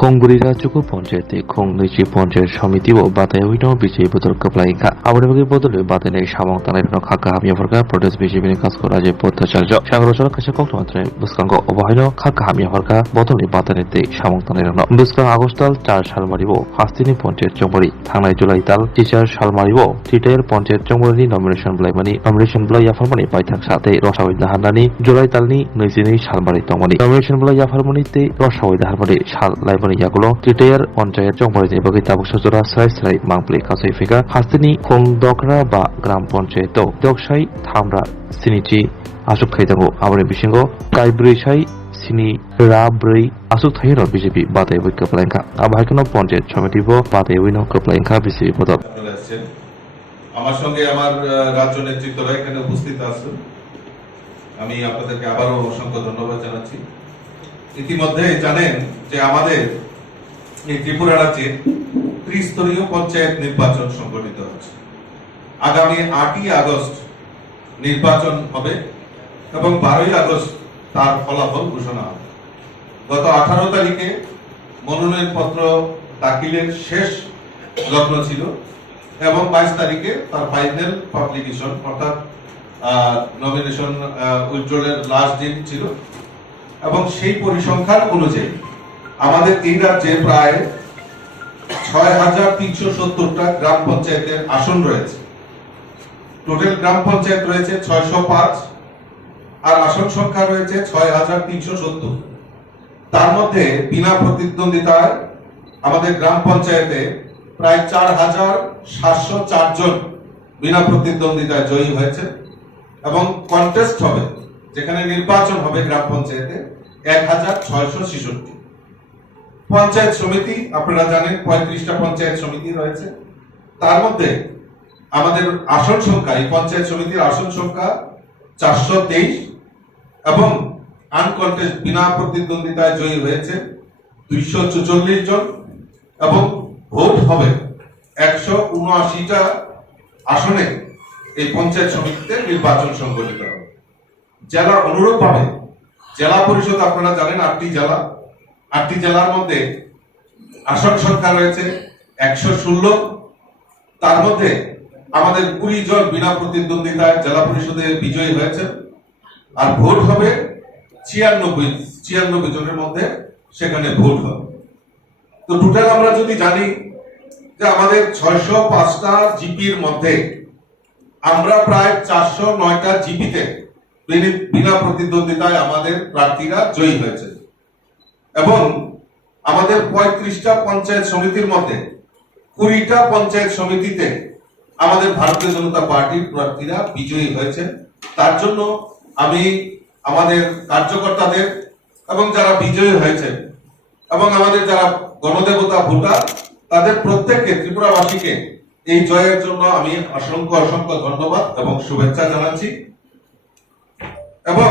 콩부리라 주구 পঞ্চায়েতে 콩의지 পঞ্চায়েত সমিতি ও বাতায়ুইনো বিজেপি বদল কাপ্লাইকা আবরবাগি বদলে বাতায়নের সামং তানাইনো খাকা হামিয়াফরকা প্রদেশ বিজেপিनि কাজকো রাজ্য পত্তাচার্য সাগরচনা কাছে কক্তমাত্রে বুসকাঙ্গ অবহাইনো খাকা হামিয়াফরকা বদলে বাতায়নেতে সামং তানাইনো বুসকাং আগস্টাল 4 সালমারিবো হাস্তিনি পঞ্চায়েত চংবরি থাংনাই জুলাই তাল টিচার সালমারিবো টিটাইল পঞ্চায়েত চংবরিनि নমিনেশন ব্লাই याफारमानि बायथां साथे रसावै दाहारनानि जुलाई तालनि 22 सालमारि तंमानि नमिनेशन ब्लाई याफारमानि ते रसावै दाहारमानि साल लाइमानि यागुलो टिटायर पञ्चायत चंबरिनि बागै ताबुक सजरा साइ मांप्ले कासै फेगा हास्तिनि खों दकरा बा ग्राम पञ्चायत दकसाइ थामरा सिनिचि आसुक खैदांगो आबनि बिसिंगो काइब्रै साइ सिनि रा ब्रै आसुक थाइनो बिजेपि बातायबै कप्लाइंका आबाहायकनो पञ्चायत समितिबो बातायबैनो कप्लाइंका बिजेपि बदल আমার সঙ্গে আমার রাজ্য নেতৃত্বরা এখানে উপস্থিত আছেন। আমি আপনাদেরকে আবারও অসংখ্য ধন্যবাদ জানাচ্ছি। ইতিমধ্যে জানেন যে আমাদের এই ত্রিপুরা রাজ্যে ত্রিস্তরীয় পঞ্চায়েত নির্বাচন সংগঠিত হচ্ছে। আগামী 8ই আগস্ট নির্বাচন হবে এবং 12ই আগস্ট তার ফলাফল ঘোষণা হবে। গত 18 তারিখে মনোনয়নপত্র দাখিলের শেষ লগ্ন ছিল এবং 22 তারিখে তার ফাইনাল পাবলিকেশন অর্থাৎ নমিনেশন উইথড্রলের লাস্ট ডেট ছিল এবং সেই পরিসংখ্যান অনুযায়ী আমাদের এই রাজ্যে প্রায় 6370টা গ্রাম পঞ্চায়েতের আসন রয়েছে। টোটাল গ্রাম পঞ্চায়েত রয়েছে 605 আর আসন সংখ্যা রয়েছে 6370। তার মধ্যে বিনা প্রতিদ্বন্দ্বিতায় আমাদের গ্রাম পঞ্চায়েতে প্রায় 4704 জন বিনা প্রতিদ্বন্দ্বিতায় জয়ী হয়েছে এবং কন্টেস্ট হবে যেখানে নির্বাচন হবে গ্রাম পঞ্চায়েতে 1666। পঞ্চায়েত সমিতি আপনারা জানেন 35টা পঞ্চায়েত সমিতি রয়েছে। তার মধ্যে আমাদের আসন সংখ্যা এই পঞ্চায়েত সমিতির আসন সংখ্যা 423 এবং আনকন্টেস্ট বিনা প্রতিদ্বন্দ্বিতায় জয়ী হয়েছে 244 জন এবং ভোট হবে 179টা আসনে এই পঞ্চায়েত সমিতিতে নির্বাচন সংগঠিত হবে। জেলা অনুরূপভাবে জেলা পরিষদ আপনারা জানেন 8টি জেলার মধ্যে আসন সংখ্যা রয়েছে 116। তার মধ্যে আমাদের 20 জন বিনা প্রতিদ্বন্দ্বিতায় জেলা পরিষদে বিজয়ী হয়েছে আর ভোট হবে 96 জনের মধ্যে সেখানে ভোট হবে। তো টোটাল আমরা যদি জানি যে আমাদের 605টা জিপির মধ্যে আমরা প্রায় 409টা জিপিতে বিনা প্রতিদ্বন্দ্বিতায় আমাদের প্রার্থীরা জয়ী হয়েছে এবং আমাদের 35টা পঞ্চায়েত সমিতির মধ্যে 20টা পঞ্চায়েত সমিতিতে আমাদের ভারতীয় জনতা পার্টির প্রার্থীরা বিজয়ী হয়েছে। তার জন্য আমি আমাদের কার্যকর্তাদের এবং যারা বিজয়ী হয়েছে এবং আমাদের যারা গণদেবতা ভোটার তাদের প্রত্যেককে ত্রিপুরাবাসীকে এই জয়ের জন্য আমি অসংখ্য ধন্যবাদ এবং শুভেচ্ছা জানাচ্ছি। এবং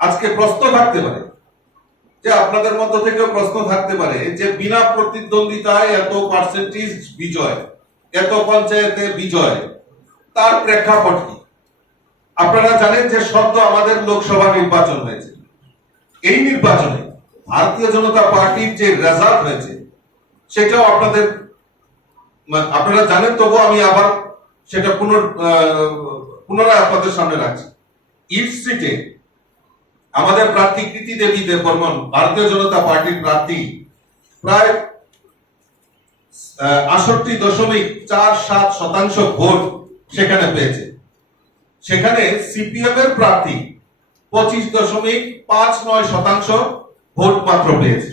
আজকে প্রশ্ন থাকতে পারে যে আপনাদের মধ্য থেকেও প্রশ্ন থাকতে পারে যে বিনা প্রতিদ্বন্দ্বিতায় এত পার্সেন্টেজ বিজয়, এত পঞ্চায়েতে বিজয়, তার প্রেক্ষাপট কি? আপনারা জানেন যে সদ্য আমাদের লোকসভা নির্বাচন হয়েছে। এই নির্বাচনে ভারতীয় জনতা পার্টির যে রেজাল্ট হয়েছে সেটাও আপনারা জানেন, তবু আমি আবার সেটা পুনরায় আপনাদের সামনে রাখছি। ইস্ট সিটে আমাদের প্রার্থী কৃতি দেবী দেববর্মন ভারতীয় জনতা পার্টির প্রার্থী প্রায় 68.47% ভোট সেখানে পেয়েছে। সেখানে সিপিএম এর প্রার্থী 25.59% ভোট মাত্র পেয়েছে।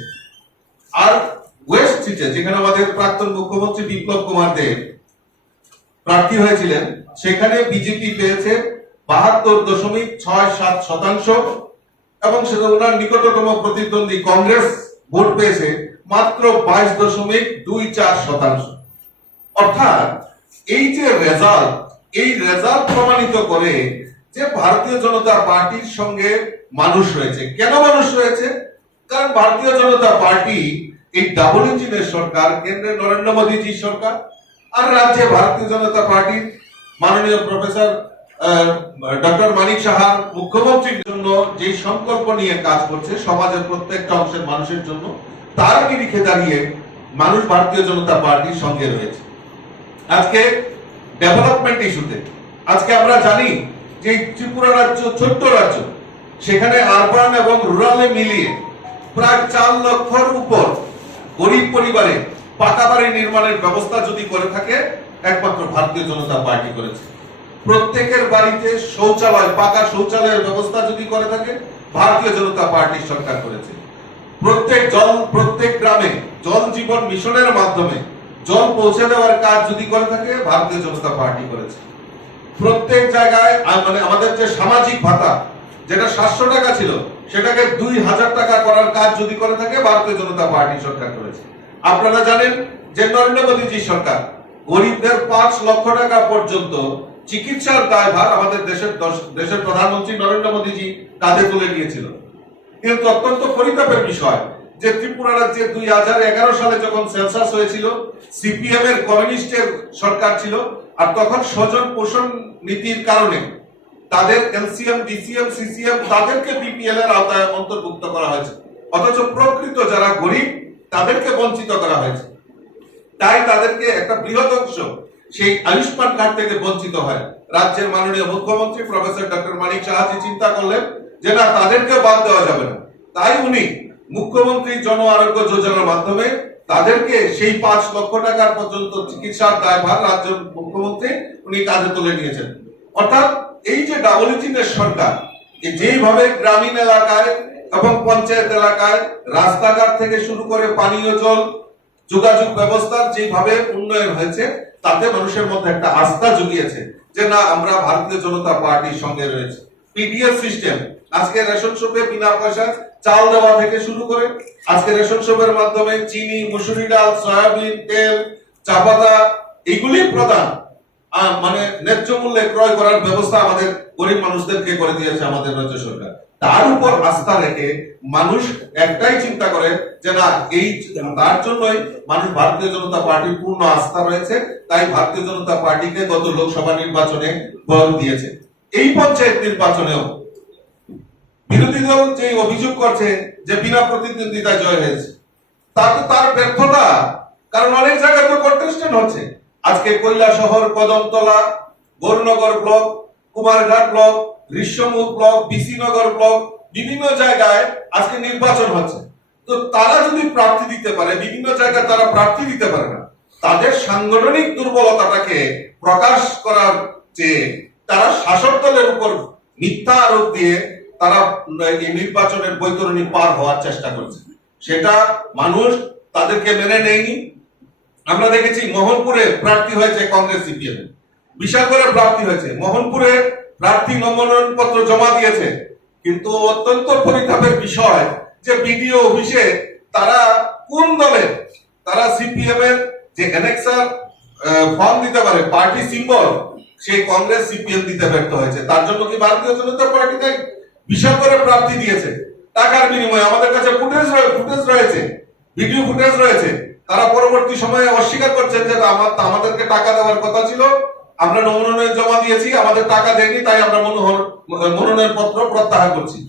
আর ওয়েস্ট সিটে যেখানে আমাদের প্রাক্তন মুখ্যমন্ত্রী বিপ্লব কুমার দেব প্রার্থী হয়েছিলেন সেখানে বিজেপি পেয়েছে 72.67% এবং সেটা ওনার নিকটতম প্রতিদ্বন্দ্বী কংগ্রেস ভোট পেয়েছে মাত্র 22.24%। অর্থাৎ এই যে রেজাল্ট, এই রেজাল্ট প্রমাণিত করে যে ভারতীয় জনতা পার্টির সঙ্গে মানুষ রয়েছে। কেন মানুষ রয়েছে? কারণ ভারতীয় জনতা পার্টি এই ডাবল ইঞ্জিনের সরকার, কেন্দ্রে নরেন্দ্র মোদীজির সরকার আর রাজ্যে ভারতীয় জনতা পার্টির মাননীয় প্রফেসর ডক্টর মানিক সাহার মুখ্যমন্ত্রীর জন্য যে সংকল্প নিয়ে কাজ করছে সমাজের প্রত্যেকটা অংশের মানুষের জন্য, তার নিরিখে দাঁড়িয়ে মানুষ ভারতীয় জনতা পার্টির সঙ্গে রয়েছে। আজকে ডেভেলপমেন্ট ইস্যুতে আজকে আমরা জানি যে ত্রিপুরা রাজ্য ছোট্ট রাজ্য, সেখানে আরবান এবং রুরালে মিলিয়ে প্রায় 4 লক্ষের উপর গরিব পরিবারে পাকা বাড়ি নির্মাণের ব্যবস্থা যদি করে থাকে একমাত্র ভারতীয় জনতা পার্টি করেছে। প্রত্যেকের বাড়িতে শৌচালয়, পাকা শৌচালয়ের ব্যবস্থা যদি করে থাকে ভারতীয় জনতা পার্টির সরকার করেছে। প্রত্যেক গ্রামে জল জীবন মিশনের মাধ্যমে জল পৌঁছে দেওয়ার কাজ যদি করে থাকে ভারতীয় জনতা পার্টি করেছে। প্রত্যেক জায়গায় মানে আমাদের যে সামাজিক ভাতা যেটা 700 টাকা ছিল সেটাকে 2000 টাকা করার কাজ যদি করে থাকে ভারতীয় জনতা পার্টি সরকার করেছে। আপনারা জানেন যে নরেন্দ্র মোদীজি সরকার গরিবদের 5 লক্ষ টাকা পর্যন্ত চিকিৎসার দায়ভার আমাদের দেশের প্রধানমন্ত্রী নরেন্দ্র মোদীজি কাঁধে তুলে নিয়েছিল। কিন্তু অত্যন্ত পরিতাপের বিষয় যে ত্রিপুরা রাজ্যে 2011 সালে যখন সেন্সাস হয়েছিল, সিপিএম এর কমিউনিস্টের সরকার ছিল, আর তখন স্বজন পোষণ নীতির কারণে তাদের এলসিএম, ডিসিএম, সিসিএম তাদেরকে বিপিএল এর আওতায় অন্তর্ভুক্ত করা হয়েছে, অথচ প্রকৃত যারা গরিব তাদেরকে বঞ্চিত করা হয়েছে। তাই তাদেরকে একটা বৃহৎ অংশ সেই আয়ুষ্মান কার্ড থেকে বঞ্চিত হয়। রাজ্যের মাননীয় মুখ্যমন্ত্রী প্রফেসর ডক্টর মানিক সাহাজি চিন্তা করলেন যে না, তাদেরকে বাদ দেওয়া যাবে না। তাই উনি মুখ্যমন্ত্রী জন আরোগ্য যোজনার মাধ্যমে তাদেরকে সেই 5 লক্ষ টাকার পর্যন্ত চিকিৎসার দায়ভার রাজ্য মুখ্যমন্ত্রী উনি কাঁধে তুলে নিয়েছেন। অর্থাৎ এই যে ডাবল ইঞ্জিনের সরকার যেইভাবে গ্রামীণ এলাকায় এবং পঞ্চায়েত এলাকায় রাস্তাঘাট থেকে শুরু করে পানীয় জল, যোগাযোগ ব্যবস্থার যেভাবে উন্নয়ন হয়েছে তাতে মানুষের মধ্যে একটা আস্থা জুগিয়েছে যে না, আমরা ভারতীয় জনতা পার্টির সঙ্গে রয়েছে। পিডিএস সিস্টেম, আজকে রেশন শপে বিনা পয়সা চাল দেওয়া থেকে শুরু করে আজকে রেশন শপের মাধ্যমে চিনি, মুসুরি ডাল, সয়াবিন তেল, চা পাতা এগুলি প্রদান মানে ন্যায্য মূল্যে ক্রয় করার ব্যবস্থা আমাদের গরিব মানুষদেরকে করে দিয়েছে আমাদের রাজ্য সরকার। তার উপর আস্থা রেখে মানুষ একটাই চিন্তা করে যে না, এই তার জন্যই মানুষ ভারতীয় জনতা পার্টির পূর্ণ আস্থা রয়েছে। তাই ভারতীয় জনতা পার্টিকে গত লোকসভা নির্বাচনে ভোট দিয়েছে। এই পঞ্চায়েত নির্বাচনেও বিরোধী দল যে অভিযোগ করছে যে বিনা প্রতিদ্বন্দ্বিতায় জয় হয়েছে, তার ব্যর্থতা। কারণ অনেক জায়গায় তো কন্টেস্টেন্ট হচ্ছে। আজকে Kailashahar, Kadamtala, Gaurnagar block, Kumarghat block, Rishyamukh block, Bisinagar block, বিভিন্ন জায়গায় আজকে নির্বাচন হচ্ছে। তো তারা যদি প্রার্থী দিতে পারে, বিভিন্ন জায়গায় তারা প্রার্থী দিতে পারে না, তাদের সাংগঠনিক দুর্বলতাটাকে প্রকাশ করার চেয়ে তারা শাসক দলের উপর মিথ্যা আরোপ দিয়ে তারা এই নির্বাচনের বৈতরণী পার হওয়ার চেষ্টা করছে। সেটা মানুষ তাদেরকে মেনে নেয়নি। আমরা দেখেছি মোহনপুরে প্রার্থী হয়েছে কংগ্রেস সিপিএম, বিশাল করে প্রার্থী হয়েছে। মোহনপুরে প্রার্থী মনোনয়ন পত্র জমা দিয়েছে, কিন্তু অত্যন্ত পরিতাপের বিষয় যে বিডিও অফিসে তারা কোন দলের, তারা সিপিএম এর যে অ্যানেক্সার ফর্ম দিতে পারে পার্টি সিম্বল, সেই কংগ্রেস সিপিএম দিতে ব্যর্থ হয়েছে। তার জন্য কি ভারতীয় জনতা পার্টি তাই বিশাল করে প্রার্থী দিয়েছে টাকার বিনিময়ে। আমাদের কাছে ফুটেজ রয়েছে, ভিডিও ফুটেজ রয়েছে। তারা পরবর্তী সময়ে অস্বীকার করছেন যে আমাদেরকে টাকা দেওয়ার কথা ছিল, আমরা মনোনয়ন জমা দিয়েছি, আমাদের টাকা দেয়নি, তাই আমরা মনোনয়ন পত্র প্রত্যাহার করছি।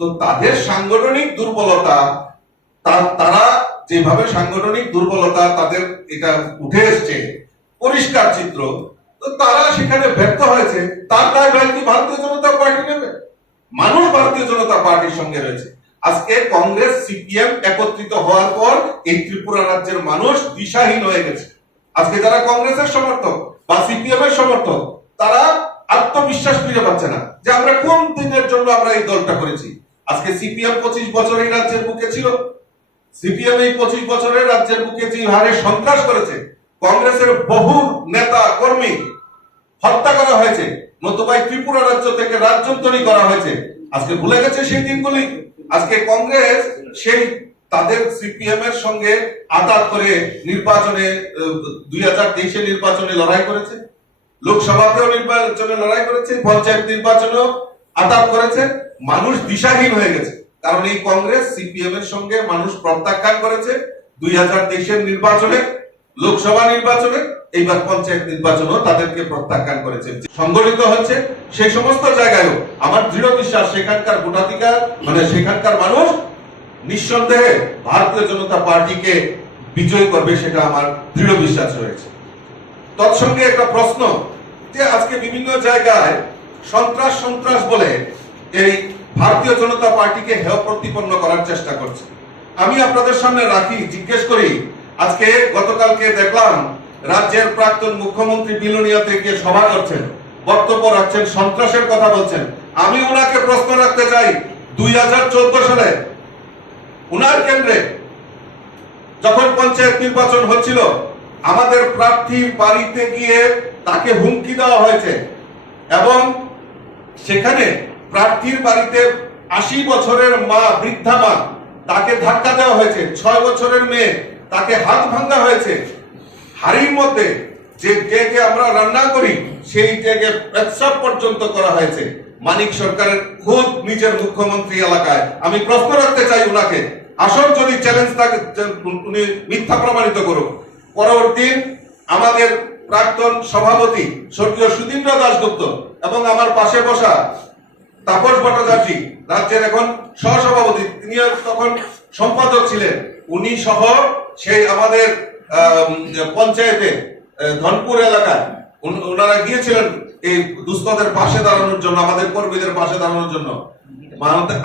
তো তাদের সাংগঠনিক দুর্বলতা, তারা যেভাবে সাংগঠনিক দুর্বলতা তাদের এটা উঠে এসছে পরিষ্কার চিত্র, তো তারা সেখানে ব্যর্থ হয়েছে। তার দায় কি ভারতীয় জনতা পার্টি নেবে? মানুষ ভারতীয় জনতা পার্টির সঙ্গে রয়েছে। আজকে কংগ্রেস সিপিএম একত্রিত হওয়ার পর এই ত্রিপুরা রাজ্যের মানুষ দিশাহীন হয়ে গেছে। আজকে যারা কংগ্রেসের সমর্থক বা সিপিএম এর সমর্থক, তারা আত্মবিশ্বাস ফিরে পাচ্ছে না যে আমরা কোন দিনের জন্য আমরা এই দলটা করেছি। আজকে সিপিএম 25 বছর এই রাজ্যের বুকে ছিল। সিপিএম এই 25 বছরের রাজ্যের বুকে যে হারে সন্ত্রাস করেছে, কংগ্রেসের বহু নেতা কর্মী হত্যা করা হয়েছে, নতুবা ত্রিপুরা রাজ্য থেকে রাজ্যান্তরী করা হয়েছে। আজকে ভুলে গেছে সেই দিনগুলি। আজকে কংগ্রেস সেই তাদের সিপিএম এর সঙ্গে আঘাত করে নির্বাচনে 2023 নির্বাচনে লড়াই করেছে, লোকসভাতেও নির্বাচনে লড়াই করেছে, পঞ্চায়েত নির্বাচনেও আঘাত করেছে। মানুষ দিশাহীন হয়ে গেছে, কারণ এই কংগ্রেস সিপিএম এর সঙ্গে মানুষ প্রত্যাখ্যান করেছে 2023 নির্বাচনে, লোকসভা নির্বাচনে, এইবার পঞ্চায়েত নির্বাচনেও তাদেরকে প্রত্যাখ্যান করেছে। সংগঠিত হচ্ছে সেই সমস্ত জায়গায়ও আমার দৃঢ় বিশ্বাস সেখানকার ভোটাধিকার মানে সেখানকার মানুষ নিঃসন্দেহে ভারতীয় জনতা পার্টিকে বিজয় করবে, সেটা আমার দৃঢ় বিশ্বাস রয়েছে। তৎসঙ্গে একটা প্রশ্ন, যে আজকে বিভিন্ন জায়গায় সন্ত্রাস সন্ত্রাস বলে এই ভারতীয় জনতা পার্টিকে হেয় প্রতিপন্ন করার চেষ্টা করছে। আমি আপনাদের সামনে রাখি, জিজ্ঞেস করি, আজকে গতকালকে দেখলাম রাজ্যের প্রাক্তন মুখ্যমন্ত্রী বিলোনিয়াতে গিয়ে সভা করছেন, বক্তব্য রাখছেন, সন্ত্রাসের কথা বলছেন। আমি ওনাকে প্রশ্ন রাখতে চাই, 2014 সালে উনার কেন্দ্রে যখন পঞ্চায়েত নির্বাচন হচ্ছিল, আমাদের প্রার্থীর বাড়িতে গিয়ে তাকে হুমকি দেওয়া হয়েছে এবং সেখানে প্রার্থীর বাড়িতে 80 বছরের মা, বৃদ্ধা মা, তাকে ধাক্কা দেওয়া হয়েছে। 6 বছরের মেয়ে, তাকে হাত ভাঙা হয়েছে। হাড়ির মধ্যে যে ডেকে আমরা রান্না করি, সেই ডেকে পেচ্ছাপ পর্যন্ত করা হয়েছে মানিক সরকারের খুব নিজের মুখ্যমন্ত্রী এলাকায়। আমি প্রশ্ন রাখতে চাই উনাকে, আসল যদি চ্যালেঞ্জ থাকে উনি মিথ্যা প্রমাণিত করুক। পরবর্তী আমাদের প্রাক্তন সভাপতি স্বর্গীয় সুধীন্দ্র দাশগুপ্ত এবং আমার পাশে বসা তাপস ভট্টাচার্য, রাজ্যের এখন সহসভাপতি, তিনি তখন সম্পাদক ছিলেন, উনি সহ সেই আমাদের পঞ্চায়েতে ধনপুর এলাকায় ওনারা গিয়েছিলেন এই দুস্থদের পাশে দাঁড়ানোর জন্য, আমাদের কর্মীদের পাশে দাঁড়ানোর জন্য।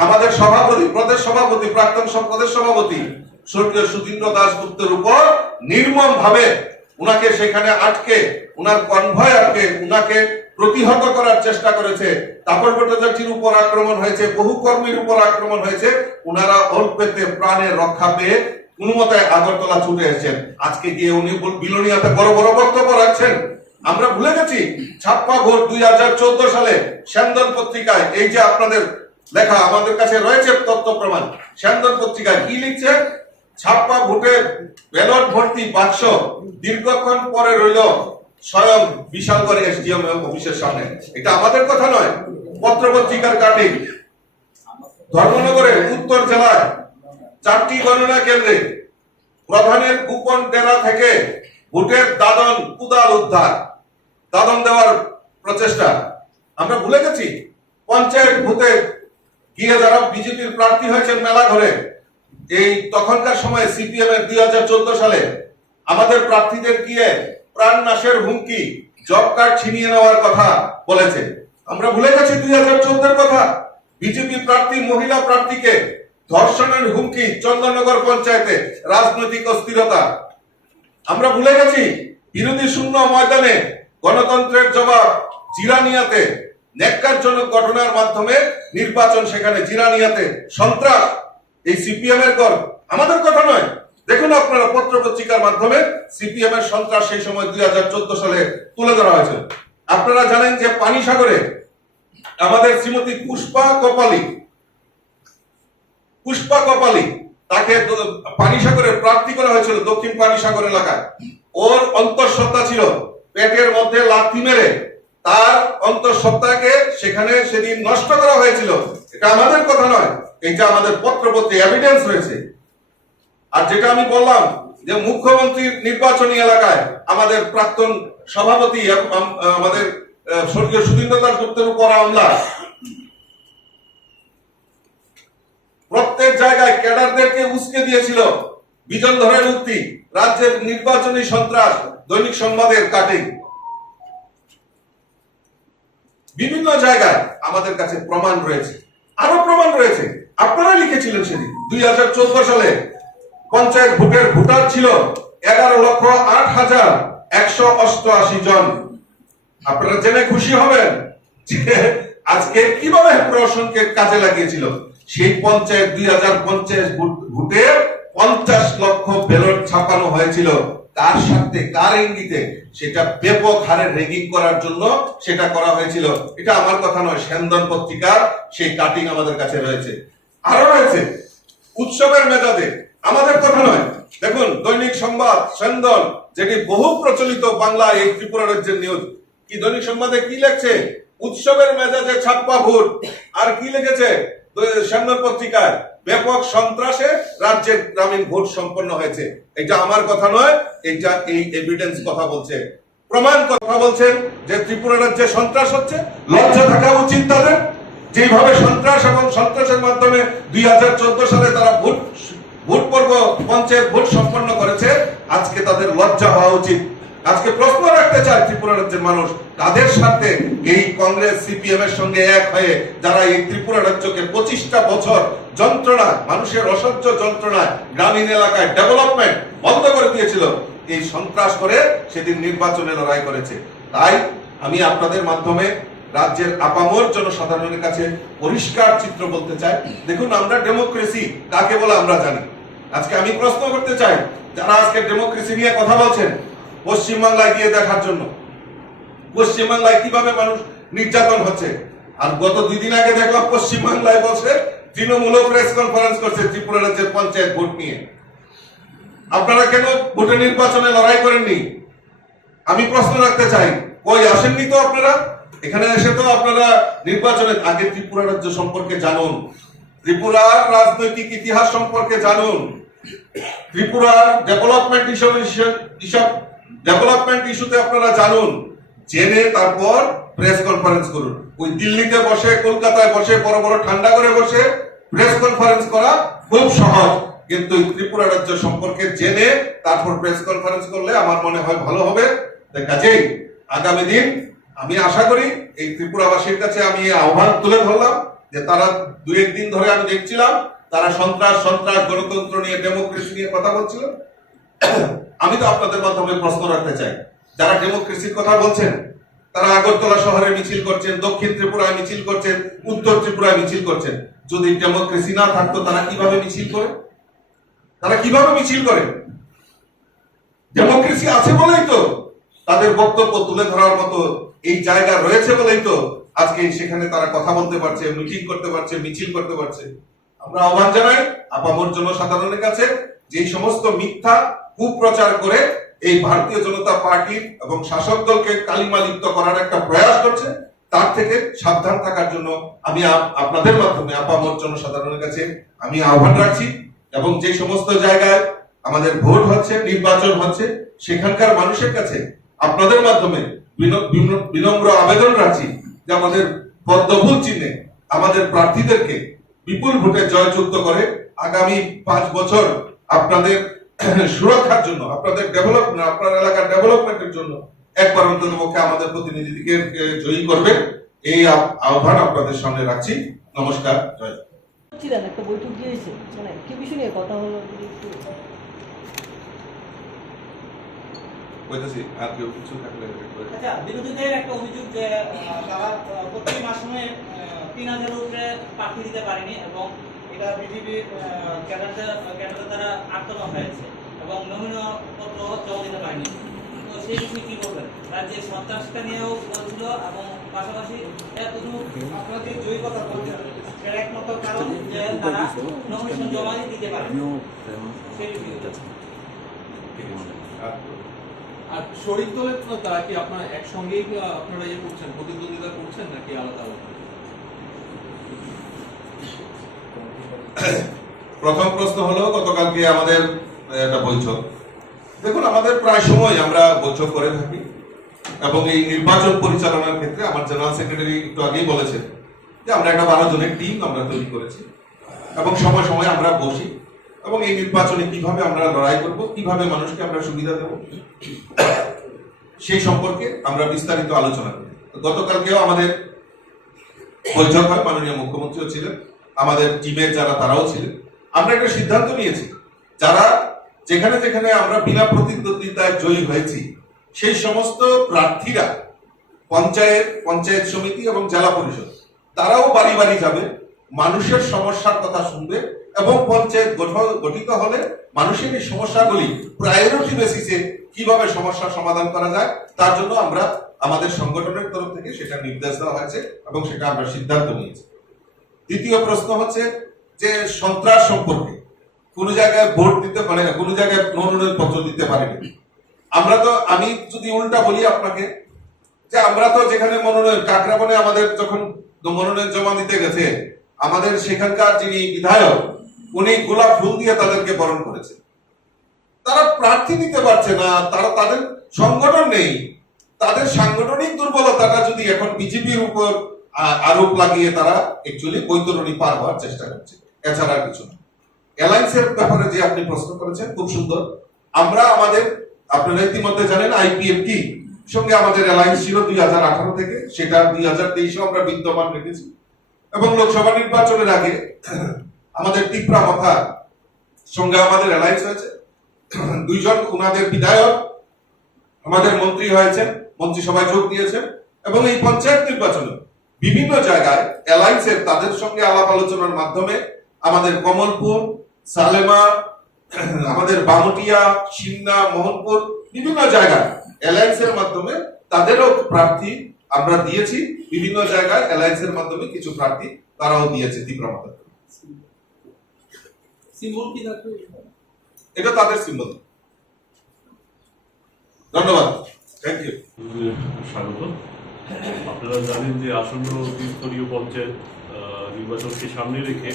আমাদের সভাপতি, প্রদেশ সভাপতি, প্রাক্তন প্রদেশ সভাপতি স্বর্গীয় সুধীন্দ্র দাশগুপ্তের উপর নির্মম ভাবে উনাকে সেখানে আটকে, উনার কনভয় আটকে উনাকে প্রতিহত করার চেষ্টা করেছে। তাপস ভট্টাচার্যের উপর আক্রমণ হয়েছে, বহু কর্মীর উপর আক্রমণ হয়েছে। উনারা অল্পেতে প্রাণের রক্ষা পেয়ে কোনমতে আগরতলা ছুটে এসেছেন। আজকে গিয়ে উনি বিলোনিয়াতে বড় বড় বক্তব্য রাখছেন। আমরা ভুলে গেছি ছাপ্পা ভোট 2014 সালে স্যান্দন পত্রিকায়, এই যে আপনাদের লেখা আমার কাছে রয়েছে তথ্য প্রমাণ, স্যান্দন পত্রিকায় কি লিখছে, ছাপ্পা ভোটে ব্যালট ভর্তি বাক্স দীর্ঘক্ষণ পরে রইল স্বয়ং বিশালগড় এসডিএম অফিসের সামনে। এটা আমাদের কথা নয়, পত্র পত্রিকার কাটিং। ধর্মনগরের উত্তর জেলায় 4টি গণনা কেন্দ্রে প্রধানের গোপন ডেরা থেকে ভোটের দাদন কুদাল উদ্ধার, দাদন দেওয়ার প্রচেষ্টা। আমরা ভুলে গেছি পঞ্চায়েত ভোটে গিয়ে যারা বিজেপির প্রার্থী হয়েছেন মেলা ঘরে, এই তখনকার সময় সিপিএম এর 2014 সালে আমাদের প্রার্থীদের গিয়ে প্রাণ নাশের হুমকি, জব কার্ড ছিনিয়ে নেওয়ার কথা বলেছে। আমরা ভুলে গেছি 2014 কথা। বিজেপি প্রার্থী মহিলা প্রার্থীকে ধর্ষণের হুমকি চন্দননগর পঞ্চায়েতে, রাজনৈতিক অস্থিরতা। আমরা ভুলে গেছি বিরোধী শূন্য ময়দানে গণতন্ত্রের জবাব জিরানিয়াতে, ন্যাক্কারজনক ঘটনার মাধ্যমে নির্বাচন, সেখানে জিরানিয়াতে সন্ত্রাস। এই সিপিএম এর গড়, আমাদের কথা নয়। দেখুন আপনারা পত্র পত্রিকার মাধ্যমে সিপিএম এর সন্ত্রাস সেই সময় 2014 সালে তুলে ধরা হয়েছে। আপনারা জানেন যে পানিসাগরে আমাদের শ্রীমতী পুষ্পা কপালি তাকে পানিসাগরে প্রার্থী করা হয়েছিল, দক্ষিণ পানিসাগর এলাকায়। ওর অন্তঃসত্ত্বা ছিল, পেটের মধ্যে লাথি মেরে তার অন্তঃসত্ত্বাকে সেখানে সেদিন নষ্ট করা হয়েছিল। এটা আমাদের কথা নয়, এটা আমাদের পত্রপত্রে এভিডেন্স রয়েছে। আর যেটা আমি বললাম যে মুখ্যমন্ত্রীর নির্বাচনী এলাকায় আমাদের প্রাক্তন সভাপতি আমাদের স্বর্গীয় সুধীন্দ্র দাশগুপ্তের উপর হামলা, প্রত্যেক জায়গায় ক্যাডারদেরকে উস্কে দিয়েছিল বিজন ধরের উক্তি, রাজ্যের নির্বাচনী সন্ত্রাস, দৈনিক সংবাদের কাটিং, বিভিন্ন জায়গায় আমাদের কাছে প্রমাণ রয়েছে, আরো প্রমাণ রয়েছে। আপনারা লিখেছিলেন সেদিন 2014 সালে পঞ্চায়েত ভোটের ভোটার ছিল 11,08,188 জন। আপনারা জেনে খুশি হবেন যে আজকে কিভাবে প্রশাসনকে কাজে লাগিয়েছিল। সেই পঞ্চায়েত 2050 ভোটে 50 লক্ষ ব্যালট ছাপানো হয়েছিল। কার স্বার্থে, কার ইঙ্গিতে? সেটা ব্যাপক হারে রেগিং করার জন্য সেটা করা হয়েছিল। এটা আমার কথা নয়, স্যান্দন পত্রিকার সেই কাটিং আমাদের কাছে রয়েছে। আরো রয়েছে উৎসবের মেজাজে, আমাদের কথা নয়। দেখুন দৈনিক সংবাদ স্যান্দন, যেটি বহু প্রচলিত বাংলা এই ত্রিপুরা রাজ্যের নিউজ, কি দৈনিক সংবাদে কি লিখছে? উৎসবের মেজাজে ছাপ্পা ভোট। আর কি লিখেছে স্যান্দন পত্রিকায়? ব্যাপক সন্ত্রাসে রাজ্যের গ্রামীণ ভোট সম্পন্ন হয়েছে। এটা আমার কথা নয়, এটা এই এভিডেন্স কথা বলছে, প্রমাণ কথা বলছেন যে ত্রিপুরা রাজ্যে সন্ত্রাস হচ্ছে। লজ্জা থাকা উচিত তাদের যেভাবে সন্ত্রাস এবং সন্ত্রাসের মাধ্যমে 2014 সালে তারা ভোট পর্ব পঞ্চায়েত ভোট সম্পন্ন করেছে, আজকে তাদের লজ্জা হওয়া উচিত। আজকে প্রশ্ন রাখতে চায় ত্রিপুরা রাজ্যের মানুষ, তাদের সাথে এই কংগ্রেস সিপিএম এর সঙ্গে এক হয়ে যারা এই ত্রিপুরা রাজ্যকে 25টা বছর যন্ত্রণা, মানুষের অসহ্য যন্ত্রণায় গ্রামীণ এলাকায় ডেভেলপমেন্ট বন্ধ করে দিয়েছিল, এই সন্ত্রাস করে সেদিন নির্বাচনে লড়াই করেছে। তাই আমি আপনাদের মাধ্যমে রাজ্যের আপামর জনসাধারণের কাছে পরিষ্কার চিত্র বলতে চাই, দেখুন আমরা ডেমোক্রেসি কাকে বলে আমরা জানি। আজকে আমি প্রশ্ন করতে চাই, যারা আজকে ডেমোক্রেসি নিয়ে কথা বলছেন, পশ্চিমবাংলায় গিয়ে দেখার জন্য পশ্চিমবাংলায় কিভাবে মানুষ নির্যাতন হচ্ছে। আর গত 2 দিন আগে দেখলাম পশ্চিমবাংলায় বসে তৃণমূলও প্রেস কনফারেন্স করছে ত্রিপুরা রাজ্যের পঞ্চায়েত ভোট নিয়ে। আপনারা কেন ভোটে নির্বাচনে লড়াই করেননি? আমি প্রশ্ন রাখতে চাই, কই আসেননি তো আপনারা? এখানে এসে তো আপনারা নির্বাচনের আগে ত্রিপুরা রাজ্য সম্পর্কে জানুন, ত্রিপুরার রাজনৈতিক ইতিহাস সম্পর্কে জানুন, ত্রিপুরার ডেভেলপমেন্ট ইস্যুতে আপনারা জানুন, জেনে তারপর প্রেস কনফারেন্স করুন। ওই দিল্লিতে বসে, কলকাতায় বসে, বড় বড় ঠান্ডা করে বসে প্রেস কনফারেন্স করা খুব সহজ, কিন্তু ত্রিপুরা রাজ্য সম্পর্কে জেনে তারপর প্রেস কনফারেন্স করলে আমার মনে হয় ভালো হবে। কাজেই আগামী দিন আমি আশা করি এই ত্রিপুরাবাসীর কাছে আমি আহ্বান তুলে ধরলাম যে তারা 2-1 দিন ধরে আমি দেখছিলাম তারা সন্ত্রাস গণতন্ত্র নিয়ে, ডেমোক্রেসি নিয়ে কথা বলছিল। আমি তো আপনাদের মাধ্যমে প্রশ্ন রাখতে চাই, যারা ডেমোক্রেসির কথা বলছেন তারা আগরতলা শহরে মিছিল করছেন, দক্ষিণ ত্রিপুরায় মিছিল করছেন, উত্তর ত্রিপুরায় মিছিল করছেন। যদি ডেমোক্রেসি না থাকতো তারা কিভাবে মিছিল করে? ডেমোক্রেসি আছে বলেই তো, তাদের বক্তব্য তুলে ধরার মতো এই জায়গা রয়েছে বলেই তো আজকে সেখানে তারা কথা বলতে পারছে, মিটিং করতে পারছে, মিছিল করতে পারছে। আমরা আহ্বান জানাই আপামর জনসাধারণের কাছে, যে সমস্ত মিথ্যা কুপ্রচার করে এই ভারতীয় জনতা পার্টি এবং শাসক দলকে কালিমা লিপ্ত করার একটা প্রয়াস করছে, তার থেকে সাবধান থাকার জন্য আমি আপনাদের মাধ্যমে আপামর জনসাধারণের কাছে আমি আহ্বান রাখছি। এবং যে সমস্ত জায়গায় আমাদের ভোট হচ্ছে, নির্বাচন হচ্ছে, সেখানকার মানুষের কাছে আপনাদের মাধ্যমে বিনম্র আবেদন রাখছি যে আমাদের পদ্মফুল চিহ্নে আমাদের প্রার্থীদেরকে বিপুল ভোটে জয়যুক্ত করে আগামী 5 বছর আপনাদের সুরক্ষার জন্য, আপনাদের ডেভেলপমেন্ট, আপনার এলাকার ডেভেলপমেন্টের জন্য একবার অন্তত পক্ষে আমাদের প্রতিনিধিকে জয়ী করবে, এই আহ্বান আপনাদের সামনে রাখছি। নমস্কার, জয়। একটা বৈঠক দিয়েছে, মানে কি বিষয় নিয়ে কথা হলো একটু বলতেছি, আর কেউ কিছু থাকলে। আচ্ছা, বিরোধীদের একটা অভিযোগ যে তারা প্রত্যেক মাসে 3000 উপরে প্রার্থী দিতে পারেনি এবং এটা বিজেপির ক্যাডারদের দ্বারা আটকানো হয়েছে এবং নমিনপত্র জমা দিতে পারেনি। তো সেই বিষয়ে কি বলবেন? রাজ্যের সন্ত্রাসটা নিয়েও বলছিল এবং পাশাপাশি আপনারা যে জয়ী কথা বলছেন সেটা একমাত্র কারণ যে তারা নমিনেশন জমা দিতে পারে সেই বিষয়ে। আর শরিক দলের তারা কি আপনারা একসঙ্গেই আপনারা ইয়ে করছেন, প্রতিদ্বন্দ্বিতা করছেন নাকি আলাদা আলাদা? প্রথম প্রশ্ন হলো, গতকালকে আমাদের একটা বৈঠক। দেখুন, আমাদের প্রায় সময় আমরা বৈঠক করে থাকি এবং এই নির্বাচন পরিচালনার ক্ষেত্রে আমার জেনারেল সেক্রেটারি একটু আগেই বলেছেন যে আমরা একটা 12 জনের টিম আমরা তৈরি করেছি এবং সময় সময় আমরা বসি এবং এই নির্বাচনে কিভাবে আমরা লড়াই করব, কিভাবে মানুষকে আমরা সুবিধা দেব, সেই সম্পর্কে আমরা বিস্তারিত আলোচনা করি। গতকালকেও আমাদের বৈঠক হয়, মাননীয় মুখ্যমন্ত্রীও ছিলেন, আমাদের টিমের যারা তারাও ছিলেন। আমরা একটা সিদ্ধান্ত নিয়েছি, যারা যেখানে যেখানে আমরা বিনা প্রতিদ্বন্দ্বিতায় জয়ী হয়েছি সেই সমস্ত প্রার্থীরা পঞ্চায়েত সমিতি এবং জেলা পরিষদ তারাও বাড়ি বাড়ি যাবে, মানুষের সমস্যার কথা শুনবে এবং পঞ্চায়েত গঠিত হলে মানুষের এই সমস্যাগুলি প্রায়োরিটি বেসিসে কিভাবে সমস্যার সমাধান করা যায় তার জন্য আমরা আমাদের সংগঠনের তরফ থেকে সেটা নির্দেশ দেওয়া হয়েছে এবং সেটা আমরা সিদ্ধান্ত নিয়েছি। দ্বিতীয় প্রশ্ন হচ্ছে যে সন্ত্রাস সম্পর্কে কোন জায়গায় ভোট দিতে পারে না, কোন জায়গায় মনোনয়ন পত্র দিতে পারেনি। আমি যদি উল্টা বলি আপনাকে, যে আমরা তো যেখানে মনোনয়ন, কাকরাবনে আমাদের যখন মনোনয়ন জমা দিতে গেছে, আমাদের সেখানকার যিনি বিধায়ক উনি গোলাপ ফুল দিয়ে তাদেরকে বরণ করেছে। তারা প্রার্থী দিতে পারছে না, তাদের সংগঠন নেই, তাদের সাংগঠনিক দুর্বলতাটা যদি এখন বিজেপির উপর আরোপ লাগিয়ে তারা অ্যাকচুয়ালি বৈতরণী পার হওয়ার চেষ্টা করছে, এছাড়া আর কিছু না। অ্যালায়েন্সের ব্যাপারে যে আপনি প্রশ্ন করেছেন খুব সুন্দর। আমরা আমাদের, আপনারা ইতিমধ্যে জানেন আইপিএফ কি সঙ্গে আমাদের অ্যালায়েন্স ছিল 2018 থেকে, সেটা 2023 আমরা বিদ্যমান রেখেছি। এবং লোকসভা নির্বাচনের আগে আমাদের ত্রিপুরা মাথার সঙ্গে আমাদের অ্যালায়েন্স হয়েছে। দুইজন ওনাদের বিধায়ক আমাদের মন্ত্রী হয়েছেন, মন্ত্রিসভায় যোগ দিয়েছেন, এবং এই পঞ্চায়েত নির্বাচনে বিভিন্ন জায়গায় অ্যালায়েন্সের তাদের সঙ্গে আলাপ আলোচনার মাধ্যমে আমাদের কমলপুর, সালেমা, আমাদের বামুটিয়া, সিন্না, মোহনপুর বিভিন্ন জায়গায় অ্যালায়েন্সের মাধ্যমে তাদেরও প্রার্থী আমরা দিয়েছি। বিভিন্ন জায়গায় অ্যালায়েন্সের মাধ্যমে কিছু প্রার্থী তারাও দিয়েছে ত্রিপুরা মাথা। সিম্বল কি থাকবে? এটা তাদের সিম্বল। ধন্যবাদ, থ্যাংক ইউ। স্বাগত। আপনারা জানেন যে আসন্ন ত্রিস্তরীয় পঞ্চায়েত নির্বাচনকে সামনে রেখে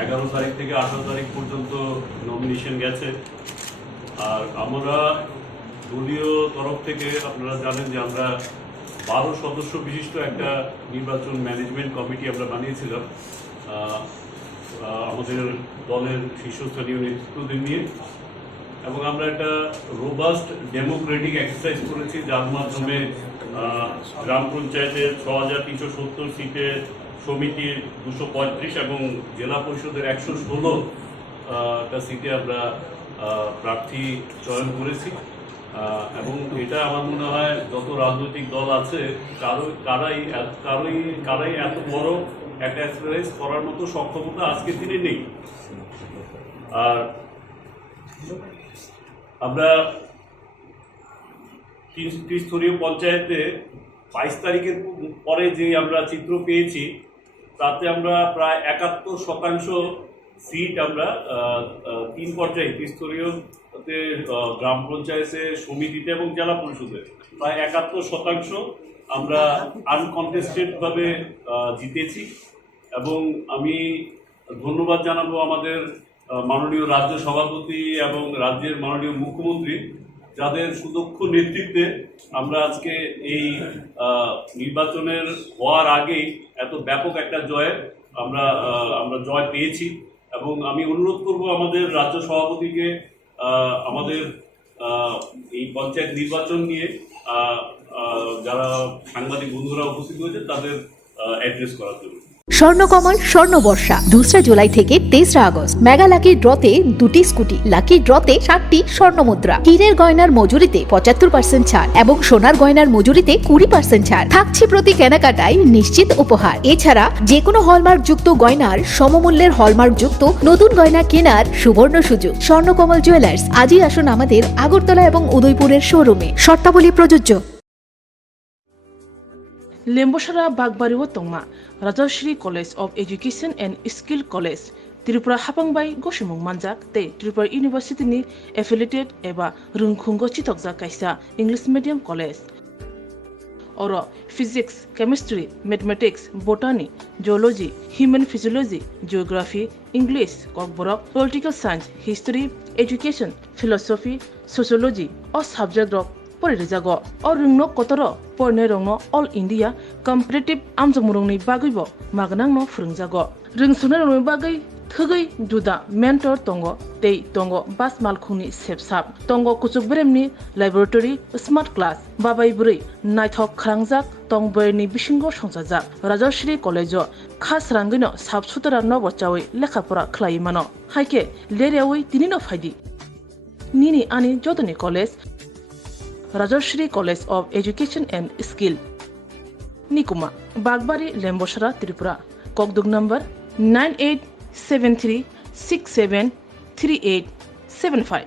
11 তারিখ থেকে 18 তারিখ পর্যন্ত নমিনেশন গেছে। আর আমরা দলীয় তরফ থেকে আপনারা জানেন যে আমরা 12 সদস্য বিশিষ্ট একটা নির্বাচন ম্যানেজমেন্ট কমিটি আমরা বানিয়েছিলাম আমাদের দলের শীর্ষস্থানীয় নেতৃত্বদের নিয়ে, এবং আমরা একটা রোবাস্ট ডেমোক্রেটিক এক্সারসাইজ করেছি, যার মাধ্যমে গ্রাম পঞ্চায়েতের 6370 সিটে, সমিতির 235 এবং জেলা পরিষদের 116টা সিটে আমরা প্রার্থী চয়ন করেছি। এবং এটা আমার মনে হয় যত রাজনৈতিক দল আছে কারাই এত বড় একটা এক্সারসাইজ করার মতো সক্ষমতা আজকের দিনে নেই। আর আমরা ত্রিস্তরীয় পঞ্চায়েতে 22 তারিখের পরে যে আমরা চিত্র পেয়েছি, তাতে আমরা প্রায় 71% সিট আমরা 3 পর্যায়ে ত্রিস্তরীয়তে গ্রাম পঞ্চায়েতে, সমিতিতে এবং জেলা পরিষদে প্রায় 71% আমরা আনকনটেস্টেডভাবে জিতেছি। এবং আমি ধন্যবাদ জানাবো আমাদের মাননীয় রাজ্য সভাপতি এবং রাজ্যের মাননীয় মুখ্যমন্ত্রী, যাদের সুদক্ষ নেতৃত্বে আমরা আজকে এই নির্বাচনের হওয়ার আগেই এত ব্যাপক একটা আমরা জয় পেয়েছি। এবং আমি অনুরোধ করব আমাদের রাজ্য সভাপতিকে আমাদের এই পঞ্চায়েত নির্বাচন নিয়ে যারা সাংবাদিক বন্ধুরা উপস্থিত হয়েছে তাদের অ্যাড্রেস করার জন্য। স্বর্ণকমল স্বর্ণবর্ষা 2 জুলাই থেকে 23 আগস্ট। মেগা লাকি ড্রতে 2টি স্কুটি, লাকি ড্রতে 7টি স্বর্ণমুদ্রা, হীরের গয়নার মজুরিতে 75% ছাড় এবং সোনার গয়নার মজুরিতে 20% ছাড় থাকছে প্রতি কেনাকাটায় নিশ্চিত উপহার। এছাড়া যে কোনো হলমার্ক যুক্ত গয়নার সমমূল্যের হলমার্ক যুক্ত নতুন গয়না কেনার সুবর্ণ সুযোগ। স্বর্ণকমল জুয়েলার্স, আজই আসুন আমাদের আগরতলা এবং উদয়পুরের শোরুমে। শর্তাবলী প্রযোজ্য। লেম্বসরা বাগবাড়ি ও তংমা Rajshree college of education and skill college Tripura हापांबाई गसुमुं मानजाक ते त्रिपुरा यूनिवर्सिटी एफिलिएटेड एबा रुंखुंगो चितकजा कायसा इंग्लिश मीडियम कलेज और physics, chemistry, mathematics, botany, geology, human physiology, geography, English, Kokborok, political science, history, education, philosophy, sociology और सब्जेक्ट रक परिरेजागो और रुंगनो कतर पढ़ने रंगनो ऑल इंडिया कम्पिटिटिव आमजमुरंगनि बागैबो मागनांगनो फोरोंजागो रोंसुनो रंगनि बागै थगै जुदा मेंटर तंगो तै तंगो बास मालखुंनि सेबसाब तंगो कुचुक ब्रेमनि लाइब्रेटरी स्मार्ट क्लास बाबाई बुरै नायथक खालांजाक तंबयनि बिसिंगो संजाजाक राजश्री कलेजो खास रांगैनो साबसुतरा नबचावै लेखाफोरा खलायमानो हायके लेरियावै तिनिनो फायदि निनि आनि जतनि college Rajshree college of education and skill निकुमा बागबारी लेम्बसरा त्रिपुरा ककदुग नंबर 9873673875।